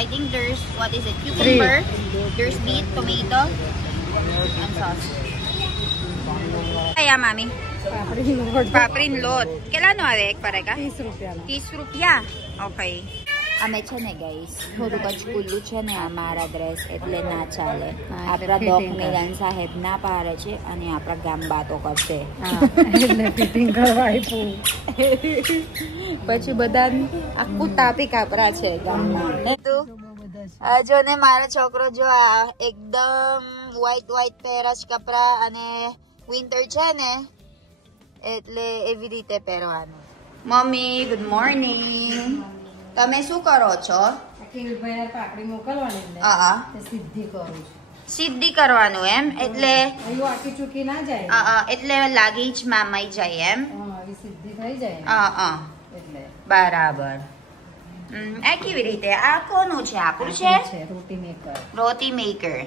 I think there's, what is it, cucumber, there's beet, tomato, and sauce. Kaya, mami? Paprin load. Kailan આવે એક પરેકા? 30 રૂપિયા. 30 રૂપિયા? Okay. અમે છે ને ગાઈસ થોડુંક જ ખુલ્લું છે ને અમારા ડ્રેસ એટલે ના ચાલે. આપણા ડોક મિલન સાહેબ ના પાડે છે અને આપણા ગામ વાતો કરશે. એટલે ફિટિંગ કરવા આપ્યું. પછી બધા આખું તાપી કાપરા છે ગામમાં. જો ને મારો છોકરો જો આ એકદમ વ્હાઈટ પહેરે છે કપડા અને વિન્ટર છે ને એટલે એવી રીતે પહેરવાનું. Mummy good morning. તમે શું કરો છો? પાપડી મોકલવાની સિદ્ધિ કરું છું. સિદ્ધિ કરવાનું એમ એટલે આખી ચૂકી ના જાય એટલે લાગી જ મામાઈ જાય એમ. સિદ્ધિ થઈ જાય એટલે બરાબર. આ કેવી રીતે? આ કોનું છે? આપણું છે roti maker. Roti maker.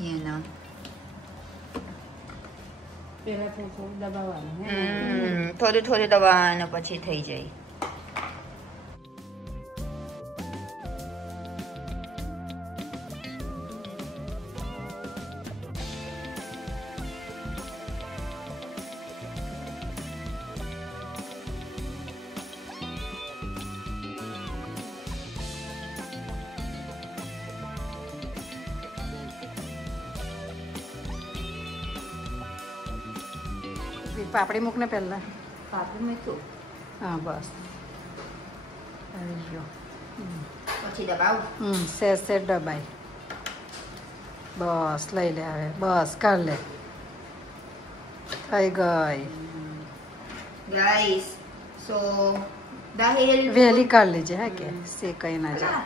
You know. થોડું દબાવવાનું પછી થઈ જાય. પાપડી મૂક ને પહેલા. પાપડી મૂક્યું? હા બસ. પછી દબાવ. સેજ દબાઈ. બસ લઈ લે હવે. બસ કાઢ લે. થઈ ગઈ. ગાઈસ સો દાહેલ વહેલી કાઢ લેજે હા કે શેકાઈ ના જાય.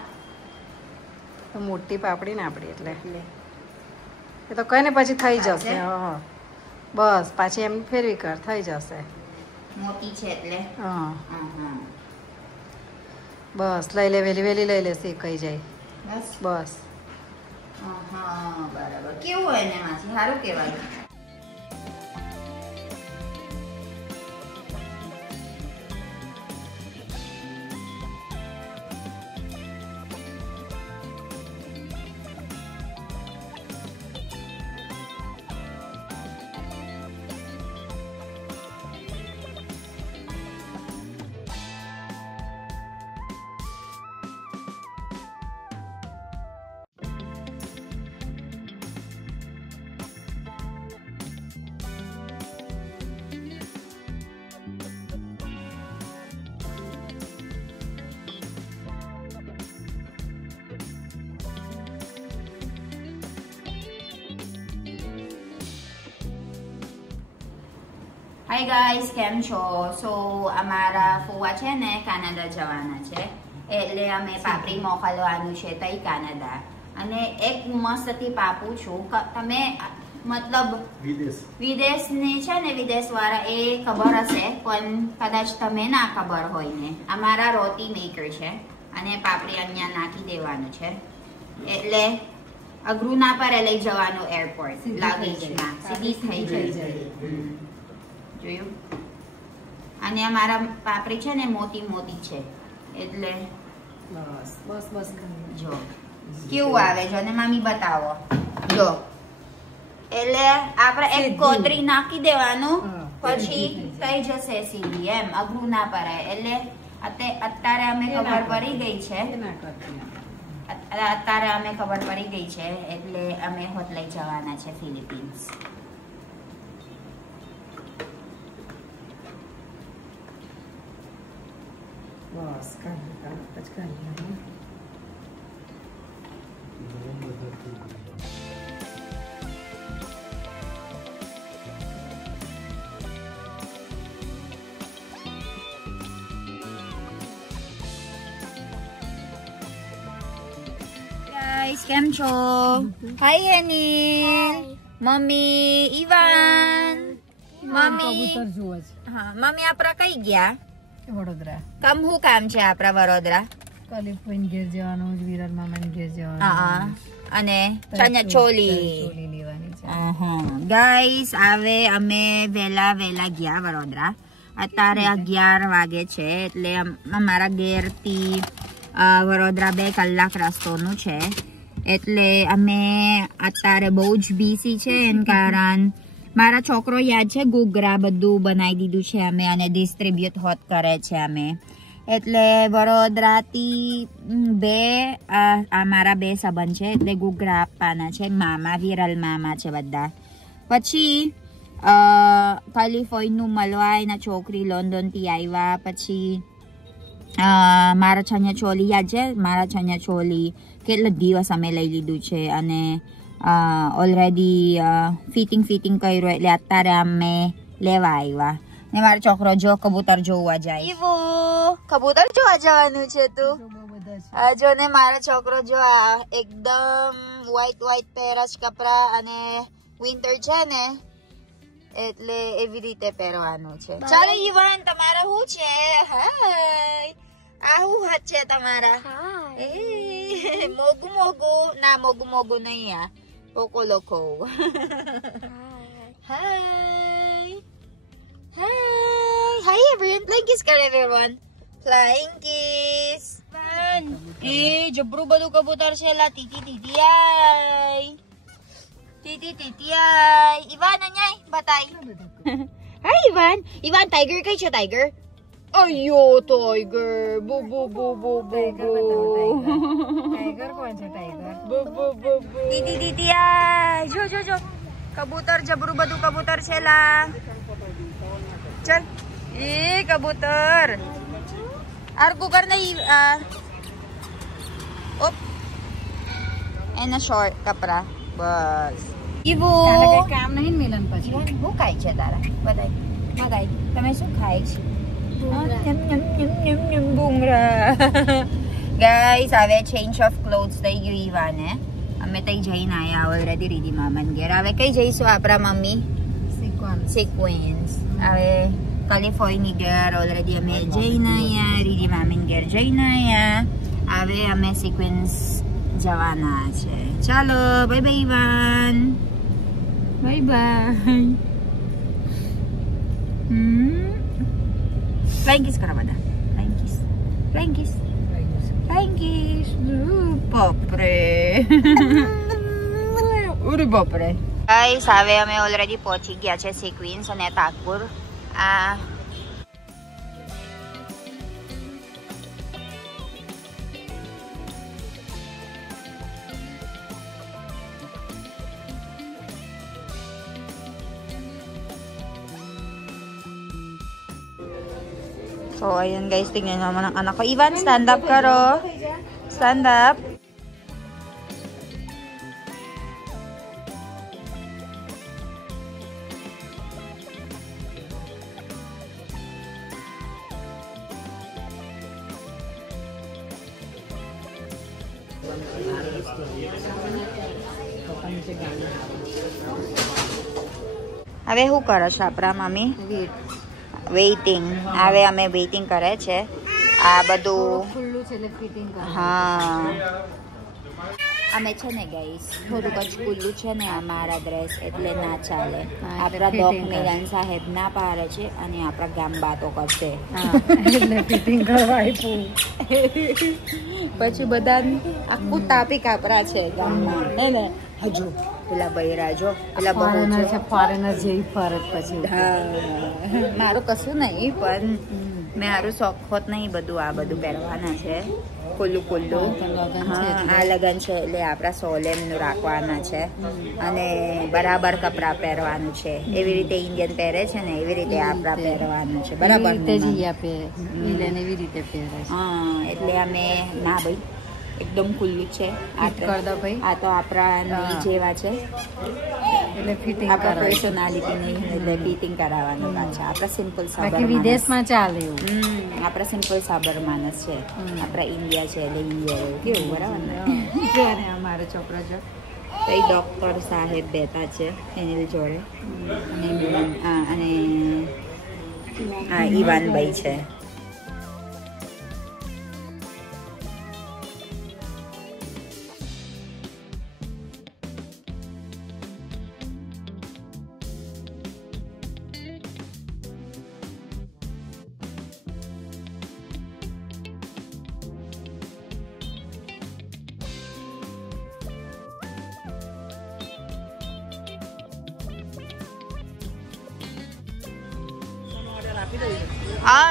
તો મોટી પાપડી ને આપડી એટલે એ તો કઈ ને પછી થઈ જશે. હા બસ પાછી એમ ફેરવી કર થઈ જશે. મોટી છે એટલે બસ લઈ લે વેલી લઈ લે શેકાઈ જાય. બસ બરાબર. કેવું હોય ને એમાંથી? સારું કહેવાય. હાય ગાઈસ, કેમ છો? સો અમારા ફુવા છે ને કાનાડા જવાના છે એટલે અમે પાપડી મોકલવાનું છે તઈ કાનાડા. અને એક મસ્તથી પાપું છું. તમે મતલબ વિદેશની છે ને વિદેશવાળા એ ખબર હશે પણ કદાચ તમે ના ખબર હોય ને. અમારા રોટી મેકર છે અને પાપડી અહીંયા નાખી દેવાનું છે એટલે અઘરું ના પડે લઈ જવાનું એરપોર્ટ લાગેજમાં. સીધી થઈ જાય. જોયું? અને અમારા પાપડી છે ને મોટી છે એટલે બસ બસ બસ જો કેવું આવે જો ને મામી બતાવો. જો એટલે આપણે એક કોતરી નાખી દેવાનું પછી થઈ જશે સીધી એમ. અઘરું ના પડાય એટલે અત્યારે અમે ખબર પડી ગઈ છે એટલે અમે હોત લઈ જવાના છે ફિલિપીન્સ. બસ ગાઈસ, કેમ છો? હાય અનિલ, મમ્મી, ઇવાન, મમ્મી. હા મમ્મી આપણા કઈ ગયા? વડોદરા. શું કામ છે આપણા વડોદરા? કલીફોઈન ઘેર જવાનું, વિરાલ મામાને ઘેર જવાનું. અને ચણિયા ચોલી લેવાની ગાઈસ હવે અમે વેલા ગયા વડોદરા. અત્યારે 11 વાગે છે એટલે અમારા ઘેરથી વડોદરા 2 કલાક રસ્તોનું છે. એટલે અમે અત્યારે બહુ જ બીસી છે એન કારણ મારા છોકરો યાદ છે ઘૂઘરા બધું બનાવી દીધું છે અમે અને ડિસ્ટ્રીબ્યુટ હોત કરે છે અમે. એટલે વડોદરાથી મારા 2 સંબંધ છે એટલે ઘૂઘરા આપવાના છે. મામા વિરલ મામા છે બધા. પછી કેલિફોર્નિયાનું મળવા એના છોકરી લંડનથી આવ્યા. પછી મારા છanya ચોલી યાદ છે મારા છanya ચોલી કેટલા દિવસ અમે લઈ લીધું છે અને ઓલરેડી ફિટિંગ કર્યું એટલે અત્યારે અમે લેવા આવ્યા. ને મારો છોકરો જો કબૂતર જોવા જાય. ઈવો કબૂતર જોવા જવાનું છે તું. આ જો ને મારો છોકરો જો આ એકદમ વ્હાઈટ પહેરસ કપડા અને વિન્ટર છે ને એટલે એવી રીતે પહેરવાનું છે. ચાલો ઈવાન તમારા શું છે? હાય આ શું હાથ છે તમારા? મોગું ના મોગું નહીં આ પોકો લોકો. Hi everyone, flying kiss kar everyone. Flying kiss. જબરું બધું કબૂતર છે લા. તીતી આય. ઈવાન અહીંયા બતાઈ. હાય ઈવાન ટાઈગર કઈ છે? ટાઈગર અયો ટાઈગર બુ ટાઈગર કોણ છે? ટાઈગર બુ તીતી આય. જો કબૂતર જબરું બધું કબૂતર છે લા. ચલ એ કબૂતર આર કુકર નહીં ઓપ એના શોર્ટ કપડા બસ. ઈવો કામ નહીં મિલન પછી શું ખાય છે તારા? બધાય તમે શું ખાય છે? ભૂંગળા. ગાઈસ હવે ચેન્જ ઓફ ક્લોથ્સ થઈ ગયું ઈવાને. અમે તઈ જઈને આયા ઓલરેડી રીધી મામાન ઘેર. હવે કઈ જઈશું આપણા મમ્મી? સિક્વન્સ. હવે કેલિફોર્નિયા ઘેર ઓલરેડી અમે જઈને આયા. રીધી મામીન ઘેર જઈને આયા. હવે અમે સિક્વન્સ જવાના છે. ચાલો bye bye Ivaan. Bye flying kiss કરો બધા. Flying kiss. બાપરે ઉરે બાપરે. ગાઈસ હવે અમે ઓલરેડી પહોંચી ગયા છે સિક્વિન્સ અને તાકપુર. આ so ayun guys, tingnan naman ang anak ko. Ivan, stand up karo. Stand up. હવે શું કરો છો આપણા મમ્મી? વેઇટિંગ. હવે અમે વેઇટિંગ કરે છે. આ બધું ખુલ્લું છે એટલે ફિટિંગ કરે. હા અમે છે ને ગાઈસ થોડુંક જ ખુલ્લું છે ને અમારા ડ્રેસ એટલે ના ચાલે. આપણા ડોક મિલન સાહેબ ના પાડે છે અને આપણા ગામ બાતો કરશે એટલે ફિટિંગ કરવા આપ્યું. પછી બધા આખું તાપી કાપરા છે ગામમાં હે ને. હજુ પેલા બૈરા જો પેલા ફોરેનર છે, ફોરેનર જેવી ફરક પછી. હા મારું કશું નહીં પણ મારું શોખ હોત નહીં બધું આ બધું પહેરવાના છે. ખુલ્લું આ લગન છે એટલે આપણા સોલેમનું રાખવાના છે અને બરાબર કપડા પહેરવાનું છે. એવી રીતે ઇન્ડિયન પહેરે છે ને એવી રીતે આપણા પહેરવાનું છે. બરાબર એવી રીતે પહેરે. હા એટલે અમે ના ભાઈ એકદમ ખુલ્લું છે. આ તો આપણા જેવા છે એટલે ફિટિંગ આપણા પર્સનાલિટી નહીં એટલે ફિટિંગ કરાવવાનું પાછા. આપણા સિમ્પલ સાબર વિદેશમાં ચાલે એવું. આપણા સિમ્પલ સાબર માણસ છે. આપણા ઇન્ડિયા છે એટલે ઇન્ડિયા એવું કેવું બરાબર ને. અમારો છોકરો જો કઈ ડોક્ટર સાહેબ બેઠા છે એની જોડે અને ઈવાનભાઈ છે.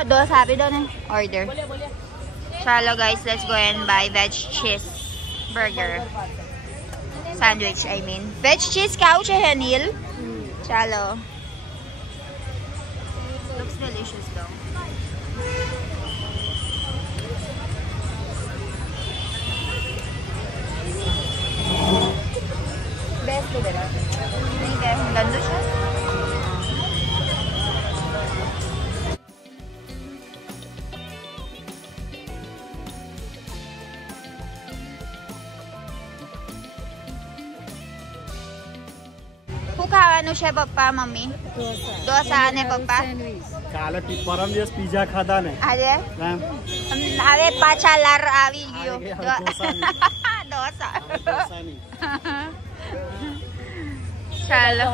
ડોસા આપી દો ને. ઓર્ડર. ચાલો guys, let's go and buy veg cheese burger. Sandwich I mean. Veg cheese ખાવું છે હે નીલ? ચાલો. Looks delicious though. Best better. Ini kayak ganda siya. શું ખાવાનું છે પપ્પા મમ્મી? ડોસા અને પપ્પા કાલે પરમ દિવસ પીઝા ખાધા ને આજે હવે પાછા લાર આવી ગયો ડોસા. ચાલો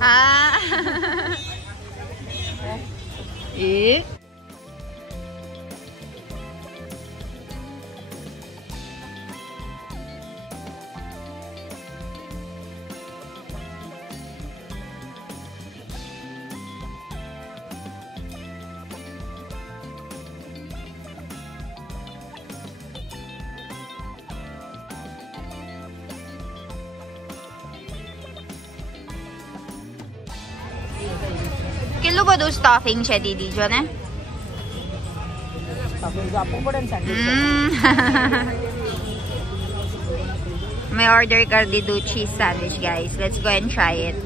હા એ કેટલું બધું સ્ટફિંગ છે દીદી જો ને. મેં ઓર્ડર કરી દીધું cheese sandwich guys. Let's go and try it.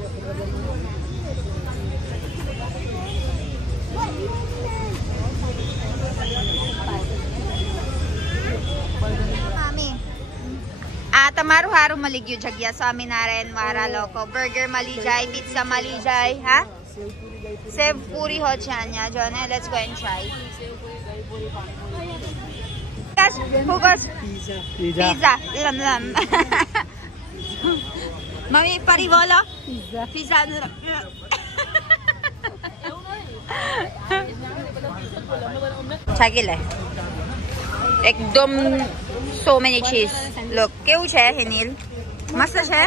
મામી આ તમારું સારું મળી ગયું જગ્યા. સ્વામિનારાયણ વાળા લોકો બર્ગર મળી જાય, પિઝા મળી જાય. હા સેવ પૂરી હોય છે અહીંયા જો ને. Let's go and try. Pizza લમ મમ્મી ફરી બોલો. પિઝા છાકી લે એકદમ so many cheese. Look કેવું છે હિનિલ? મસ્ત છે.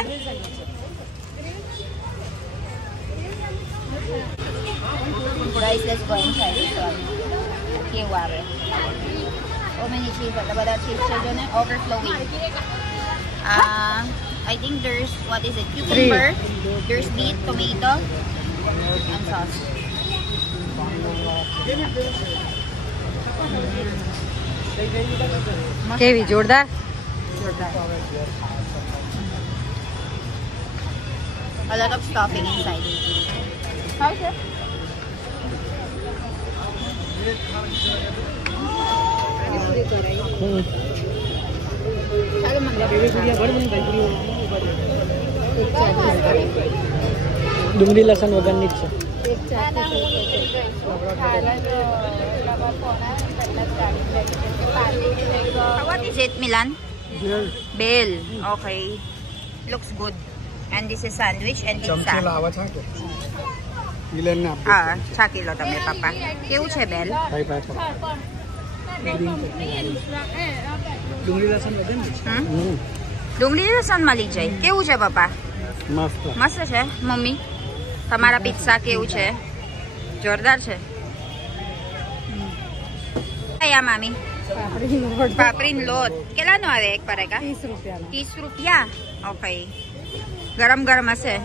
Guys, let's go and try this one. કેવું આવે? So many cheese, એટલે બધા cheese છે જો ને overflowing. I think there's what is it? Cucumber. There's beet, tomato, and sauce. કેવી જોરદાર. A lot of stuffing inside. How is it? ડુંગળી લસણ વગરની જ છે. What is it, Milan? Bell. Bell. Okay. Looks good. And this is sandwich and pizza. છાકી લો તમે પપ્પા. કેવું છે બેલ? ડુંગળી લસણ મળી જાય. કેવું છે પપ્પા? મસ્ત છે. મમ્મી તમારા પિઝા કેવું છે? જોરદાર છે. કયા મામી? પાપડીનો લોટ કેટલાનો આવે એક પરેકા? 30 રૂપિયા. ઓકે. ગરમ ગરમ હશે.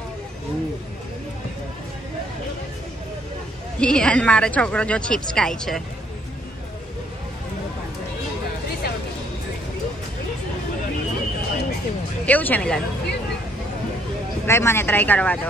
અને મારો છોકરો જો ચિપ્સ ખાય છે. કેવું છે મિલન? ભાઈ મને ટ્રાય કરવા દો.